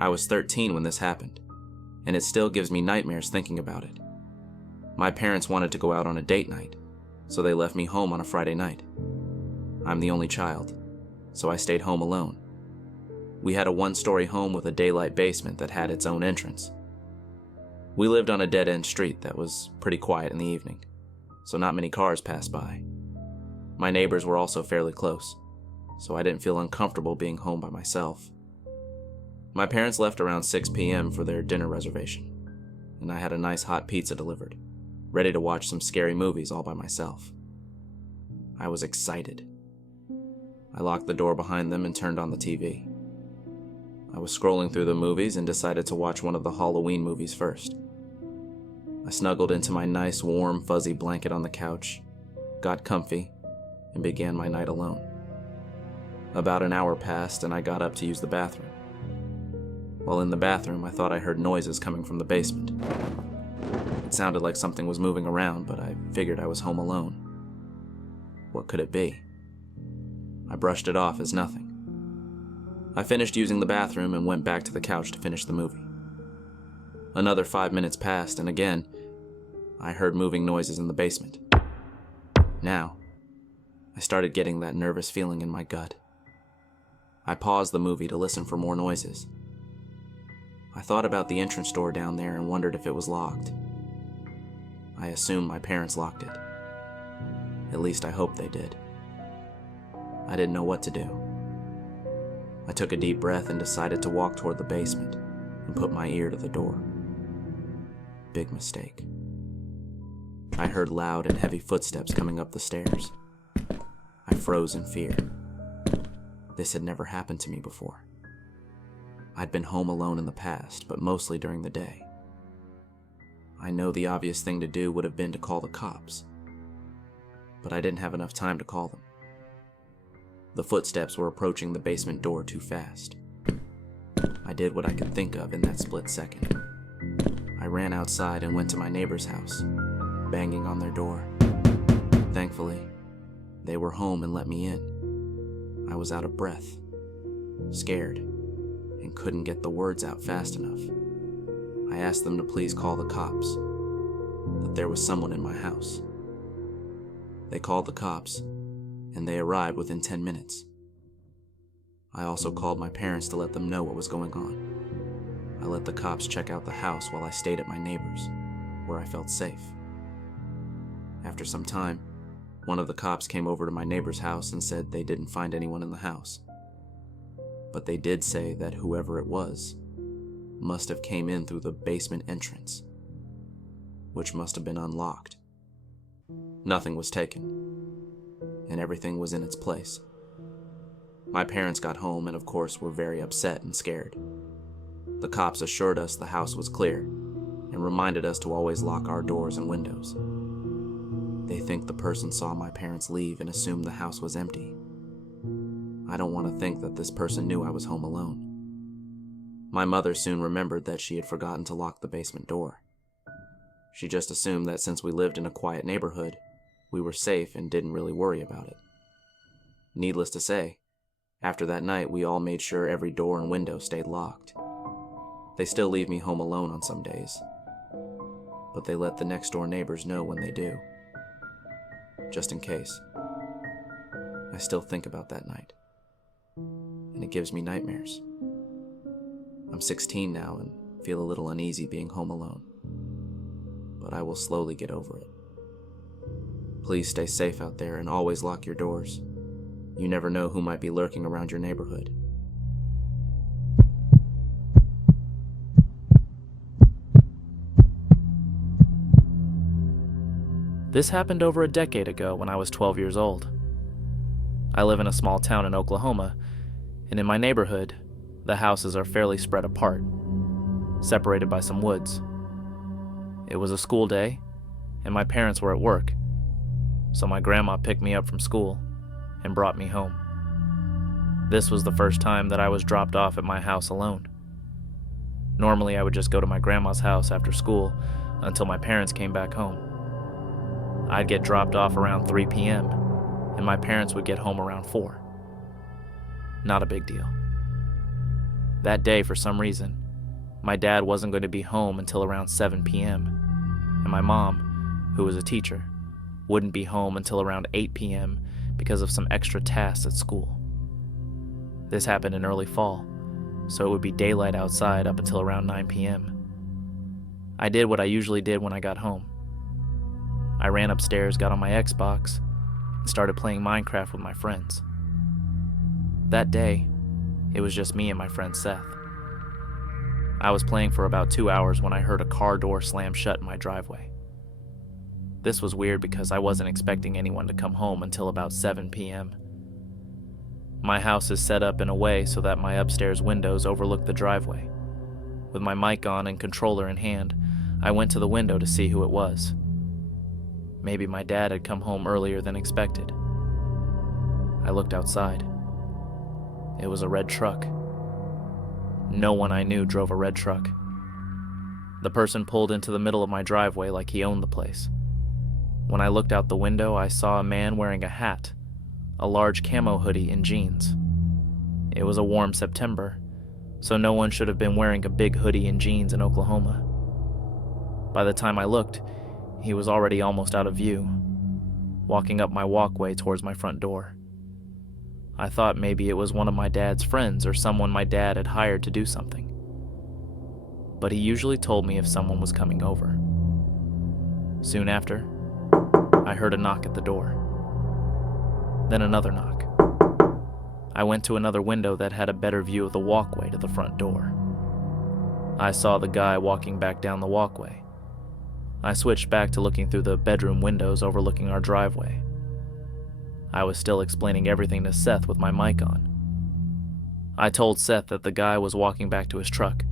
I was 13 when this happened, and it still gives me nightmares thinking about it. My parents wanted to go out on a date night, so they left me home on a Friday night. I'm the only child, so I stayed home alone. We had a one-story home with a daylight basement that had its own entrance. We lived on a dead-end street that was pretty quiet in the evening, so not many cars passed by. My neighbors were also fairly close, so I didn't feel uncomfortable being home by myself. My parents left around 6 p.m. for their dinner reservation, and I had a nice hot pizza delivered, ready to watch some scary movies all by myself. I was excited. I locked the door behind them and turned on the TV. I was scrolling through the movies and decided to watch one of the Halloween movies first. I snuggled into my nice, warm, fuzzy blanket on the couch, got comfy, and began my night alone. About an hour passed and I got up to use the bathroom. While in the bathroom, I thought I heard noises coming from the basement. It sounded like something was moving around, but I figured I was home alone. What could it be? I brushed it off as nothing. I finished using the bathroom and went back to the couch to finish the movie. Another 5 minutes passed, and again, I heard moving noises in the basement. Now, I started getting that nervous feeling in my gut. I paused the movie to listen for more noises. I thought about the entrance door down there and wondered if it was locked. I assumed my parents locked it. At least I hoped they did. I didn't know what to do. I took a deep breath and decided to walk toward the basement and put my ear to the door. Big mistake. I heard loud and heavy footsteps coming up the stairs. I froze in fear. This had never happened to me before. I'd been home alone in the past, but mostly during the day. I know the obvious thing to do would have been to call the cops, but I didn't have enough time to call them. The footsteps were approaching the basement door too fast. I did what I could think of in that split second. I ran outside and went to my neighbor's house, banging on their door. Thankfully, they were home and let me in. I was out of breath, scared, and couldn't get the words out fast enough. I asked them to please call the cops, that there was someone in my house. They called the cops, and they arrived within 10 minutes. I also called my parents to let them know what was going on. I let the cops check out the house while I stayed at my neighbor's, where I felt safe. After some time, one of the cops came over to my neighbor's house and said they didn't find anyone in the house. But they did say that whoever it was must have came in through the basement entrance, which must have been unlocked. Nothing was taken, and everything was in its place. My parents got home and of course were very upset and scared. The cops assured us the house was clear and reminded us to always lock our doors and windows. They think the person saw my parents leave and assumed the house was empty. I don't want to think that this person knew I was home alone. My mother soon remembered that she had forgotten to lock the basement door. She just assumed that since we lived in a quiet neighborhood, we were safe and didn't really worry about it. Needless to say, after that night we all made sure every door and window stayed locked. They still leave me home alone on some days, but they let the next door neighbors know when they do, just in case. I still think about that night, and it gives me nightmares. I'm 16 now and feel a little uneasy being home alone, but I will slowly get over it. Please stay safe out there and always lock your doors. You never know who might be lurking around your neighborhood. This happened over a decade ago when I was 12 years old. I live in a small town in Oklahoma, and in my neighborhood, the houses are fairly spread apart, separated by some woods. It was a school day, and my parents were at work, so my grandma picked me up from school and brought me home. This was the first time that I was dropped off at my house alone. Normally, I would just go to my grandma's house after school until my parents came back home. I'd get dropped off around 3 p.m., and my parents would get home around 4. Not a big deal. That day, for some reason, my dad wasn't going to be home until around 7 p.m., and my mom, who was a teacher, wouldn't be home until around 8 p.m. because of some extra tasks at school. This happened in early fall, so it would be daylight outside up until around 9 p.m. I did what I usually did when I got home. I ran upstairs, got on my Xbox, and started playing Minecraft with my friends. That day, it was just me and my friend Seth. I was playing for about 2 hours when I heard a car door slam shut in my driveway. This was weird because I wasn't expecting anyone to come home until about 7 p.m. My house is set up in a way so that my upstairs windows overlook the driveway. With my mic on and controller in hand, I went to the window to see who it was. Maybe my dad had come home earlier than expected. I looked outside. It was a red truck. No one I knew drove a red truck. The person pulled into the middle of my driveway like he owned the place. When I looked out the window, I saw a man wearing a hat, a large camo hoodie, and jeans. It was a warm September, so no one should have been wearing a big hoodie and jeans in Oklahoma. By the time I looked, he was already almost out of view, walking up my walkway towards my front door. I thought maybe it was one of my dad's friends or someone my dad had hired to do something. But he usually told me if someone was coming over. Soon after, I heard a knock at the door. Then another knock. I went to another window that had a better view of the walkway to the front door. I saw the guy walking back down the walkway. I switched back to looking through the bedroom windows overlooking our driveway. I was still explaining everything to Seth with my mic on. I told Seth that the guy was walking back to his truck,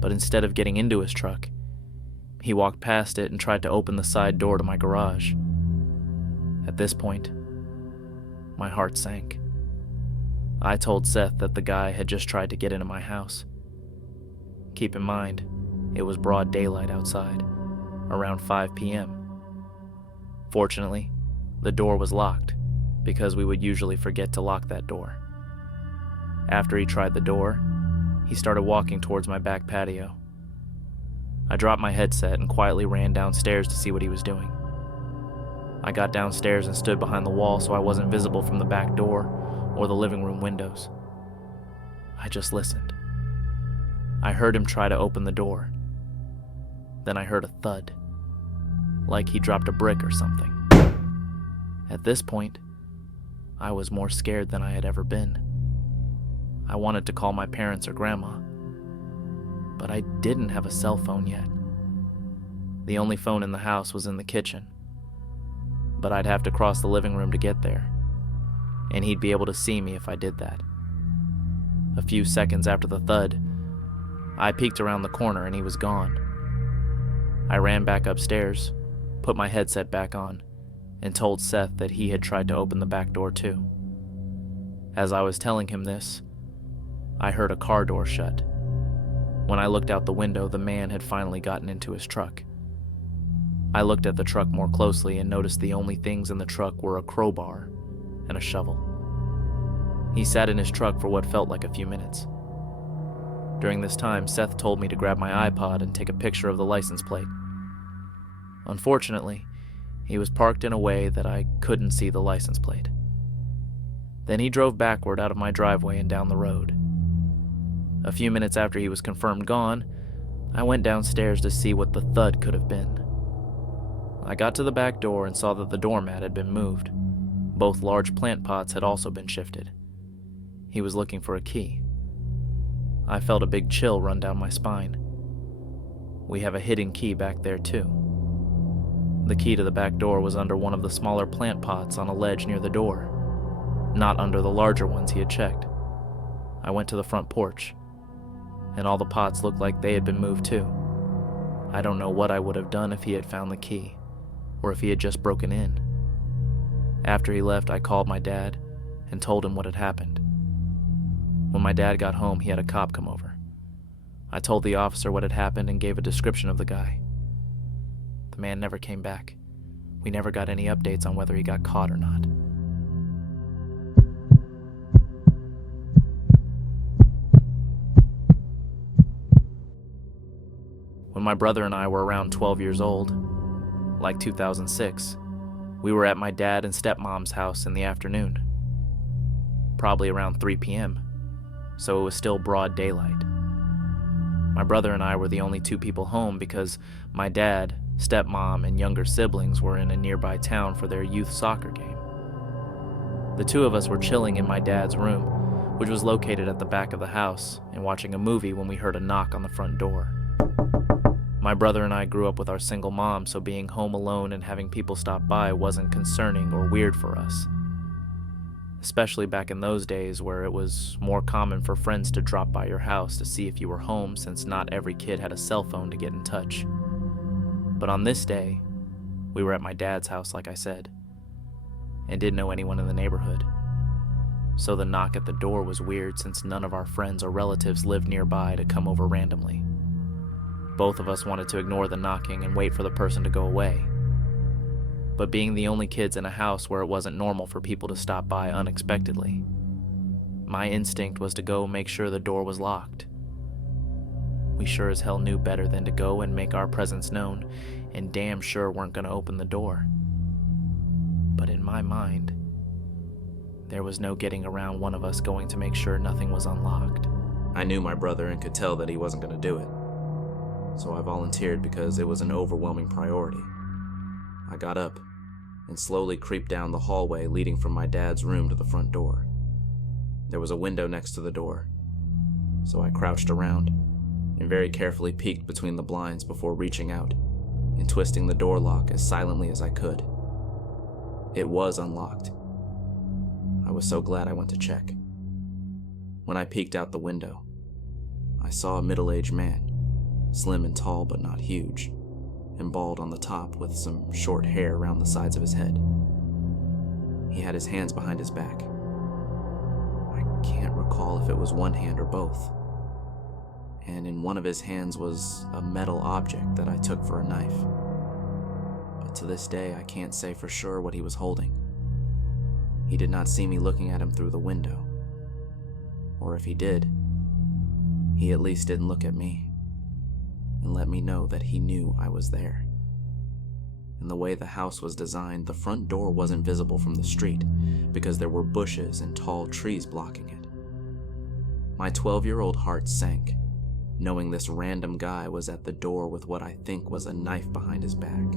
but instead of getting into his truck, he walked past it and tried to open the side door to my garage. At this point, my heart sank. I told Seth that the guy had just tried to get into my house. Keep in mind, it was broad daylight outside, around 5 p.m. Fortunately, the door was locked, because we would usually forget to lock that door. After he tried the door, he started walking towards my back patio. I dropped my headset and quietly ran downstairs to see what he was doing. I got downstairs and stood behind the wall so I wasn't visible from the back door or the living room windows. I just listened. I heard him try to open the door. Then I heard a thud, like he dropped a brick or something. At this point, I was more scared than I had ever been. I wanted to call my parents or grandma, but I didn't have a cell phone yet. The only phone in the house was in the kitchen, but I'd have to cross the living room to get there, and he'd be able to see me if I did that. A few seconds after the thud, I peeked around the corner and he was gone. I ran back upstairs, put my headset back on, and told Seth that he had tried to open the back door too. As I was telling him this, I heard a car door shut. When I looked out the window, the man had finally gotten into his truck. I looked at the truck more closely and noticed the only things in the truck were a crowbar and a shovel. He sat in his truck for what felt like a few minutes. During this time, Seth told me to grab my iPod and take a picture of the license plate. Unfortunately, he was parked in a way that I couldn't see the license plate. Then he drove backward out of my driveway and down the road. A few minutes after he was confirmed gone, I went downstairs to see what the thud could have been. I got to the back door and saw that the doormat had been moved. Both large plant pots had also been shifted. He was looking for a key. I felt a big chill run down my spine. We have a hidden key back there too. The key to the back door was under one of the smaller plant pots on a ledge near the door, not under the larger ones he had checked. I went to the front porch, and all the pots looked like they had been moved too. I don't know what I would have done if he had found the key, or if he had just broken in. After he left, I called my dad and told him what had happened. When my dad got home, he had a cop come over. I told the officer what had happened and gave a description of the guy. The man never came back. We never got any updates on whether he got caught or not. When my brother and I were around 12 years old, like 2006, we were at my dad and stepmom's house in the afternoon, probably around 3 p.m., so it was still broad daylight. My brother and I were the only two people home because my dad, stepmom, and younger siblings were in a nearby town for their youth soccer game. The two of us were chilling in my dad's room, which was located at the back of the house, and watching a movie when we heard a knock on the front door. My brother and I grew up with our single mom, so being home alone and having people stop by wasn't concerning or weird for us. Especially back in those days where it was more common for friends to drop by your house to see if you were home, since not every kid had a cell phone to get in touch. But on this day, we were at my dad's house, like I said, and didn't know anyone in the neighborhood. So the knock at the door was weird, since none of our friends or relatives lived nearby to come over randomly. Both of us wanted to ignore the knocking and wait for the person to go away. But being the only kids in a house where it wasn't normal for people to stop by unexpectedly, my instinct was to go make sure the door was locked. We sure as hell knew better than to go and make our presence known, and damn sure weren't going to open the door. But in my mind, there was no getting around one of us going to make sure nothing was unlocked. I knew my brother and could tell that he wasn't going to do it. So I volunteered because it was an overwhelming priority. I got up and slowly creeped down the hallway leading from my dad's room to the front door. There was a window next to the door, so I crouched around and very carefully peeked between the blinds before reaching out and twisting the door lock as silently as I could. It was unlocked. I was so glad I went to check. When I peeked out the window, I saw a middle-aged man, slim and tall but not huge, and bald on the top with some short hair around the sides of his head. He had his hands behind his back. I can't recall if it was one hand or both. And in one of his hands was a metal object that I took for a knife. But to this day, I can't say for sure what he was holding. He did not see me looking at him through the window. Or if he did, he at least didn't look at me and let me know that he knew I was there. And the way the house was designed, the front door wasn't visible from the street because there were bushes and tall trees blocking it. My 12-year-old heart sank, knowing this random guy was at the door with what I think was a knife behind his back,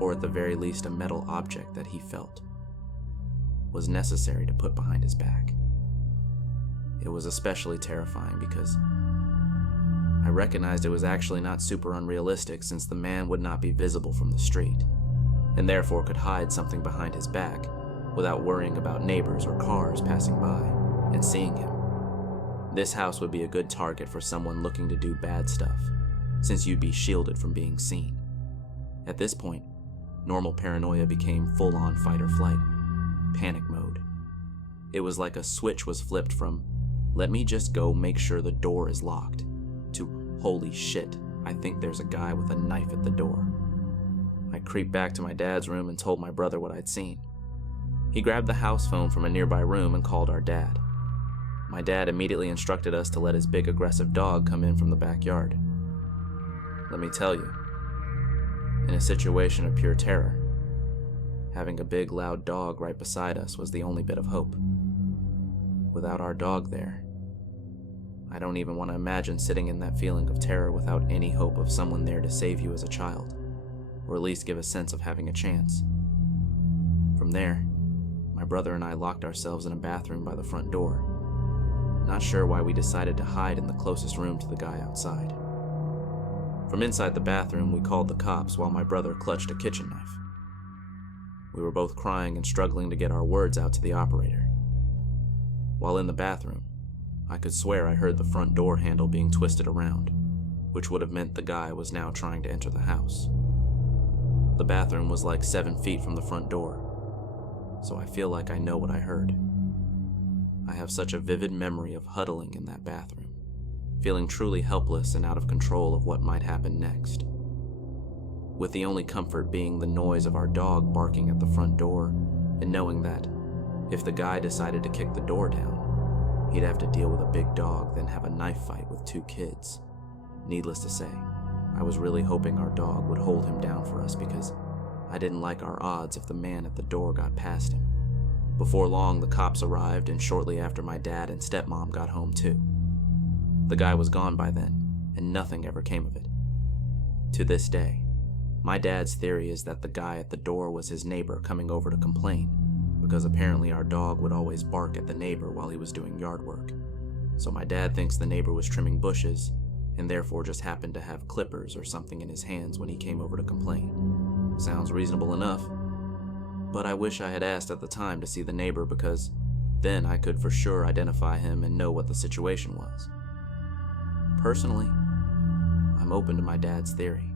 or at the very least a metal object that he felt was necessary to put behind his back. It was especially terrifying because I recognized it was actually not super unrealistic, since the man would not be visible from the street, and therefore could hide something behind his back without worrying about neighbors or cars passing by and seeing him. This house would be a good target for someone looking to do bad stuff, since you'd be shielded from being seen. At this point, normal paranoia became full-on fight or flight, panic mode. It was like a switch was flipped from, let me just go make sure the door is locked, to, holy shit, I think there's a guy with a knife at the door. I creeped back to my dad's room and told my brother what I'd seen. He grabbed the house phone from a nearby room and called our dad. My dad immediately instructed us to let his big aggressive dog come in from the backyard. Let me tell you, in a situation of pure terror, having a big loud dog right beside us was the only bit of hope. Without our dog there, I don't even want to imagine sitting in that feeling of terror without any hope of someone there to save you as a child, or at least give a sense of having a chance. From there, my brother and I locked ourselves in a bathroom by the front door, not sure why we decided to hide in the closest room to the guy outside. From inside the bathroom, we called the cops while my brother clutched a kitchen knife. We were both crying and struggling to get our words out to the operator. While in the bathroom, I could swear I heard the front door handle being twisted around, which would have meant the guy was now trying to enter the house. The bathroom was like 7 feet from the front door, so I feel like I know what I heard. I have such a vivid memory of huddling in that bathroom, feeling truly helpless and out of control of what might happen next, with the only comfort being the noise of our dog barking at the front door, and knowing that if the guy decided to kick the door down, he'd have to deal with a big dog, then have a knife fight with 2 kids. Needless to say, I was really hoping our dog would hold him down for us because I didn't like our odds if the man at the door got past him. Before long, the cops arrived, and shortly after, my dad and stepmom got home too. The guy was gone by then, and nothing ever came of it. To this day, my dad's theory is that the guy at the door was his neighbor coming over to complain, because apparently our dog would always bark at the neighbor while he was doing yard work. So my dad thinks the neighbor was trimming bushes, and therefore just happened to have clippers or something in his hands when he came over to complain. Sounds reasonable enough, but I wish I had asked at the time to see the neighbor, because then I could for sure identify him and know what the situation was. Personally, I'm open to my dad's theory,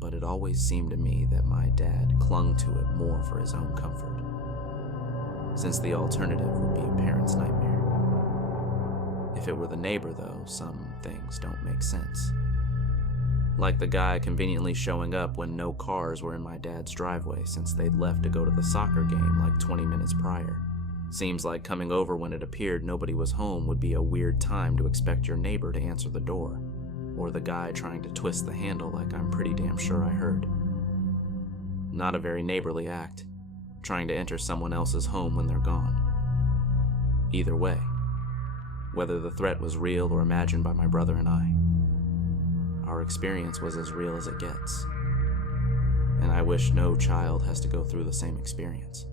but it always seemed to me that my dad clung to it more for his own comfort, since the alternative would be a parent's nightmare. If it were the neighbor, though, some things don't make sense. Like the guy conveniently showing up when no cars were in my dad's driveway since they'd left to go to the soccer game like 20 minutes prior. Seems like coming over when it appeared nobody was home would be a weird time to expect your neighbor to answer the door, or the guy trying to twist the handle like I'm pretty damn sure I heard. Not a very neighborly act, trying to enter someone else's home when they're gone. Either way, whether the threat was real or imagined by my brother and I, our experience was as real as it gets, and I wish no child has to go through the same experience.